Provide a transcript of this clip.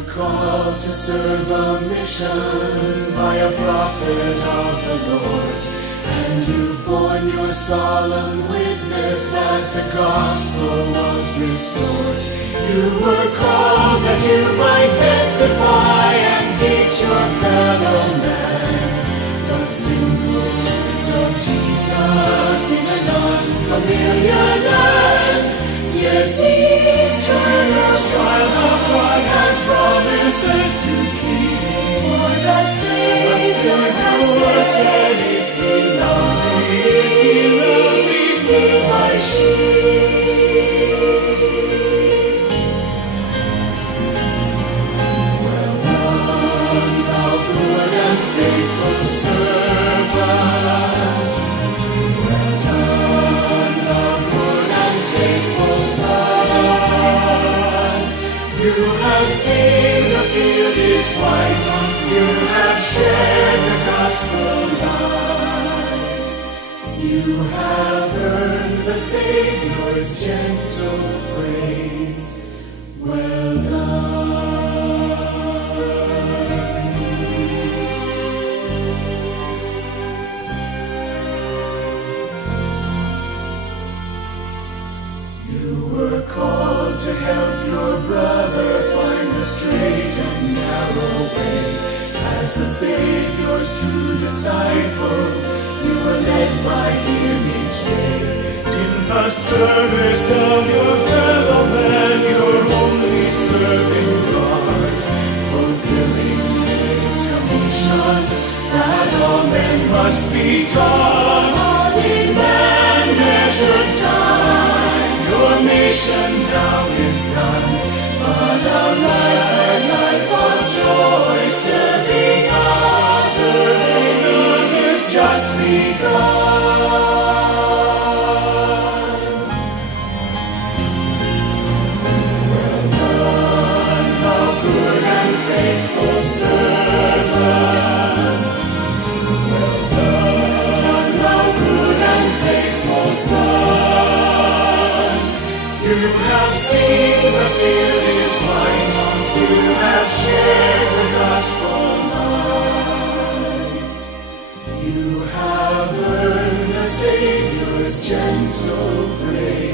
were called to serve a mission by a prophet of the Lord, and you've borne your solemn witness that the gospel was restored. You were called that you might testify and teach your fellow man the simple truths of Jesus in an unfamiliar land. Yes, each child of God has promises to keep. For the Savior said, if ye love me, feed my sheep. Well done, thou good and faithful servant. Well done, thou good and faithful son. You have seen the field is white. You have shared the gospel light. You have earned the Savior's gentle praise. Well done. You were called to help your brother find the straight and narrow way. As the Savior's true disciple, you were led by Him each day. In the service of your fellow man, you're only serving God, fulfilling His commission that all men must be taught. In man-measured time, your mission now is done, but a life of joy serving us is just begun. Well done, thou good and faithful servant. Well done, thou good and faithful son. You have seen the field is white. You have shared the gospel light. You have earned the Savior's gentle praise.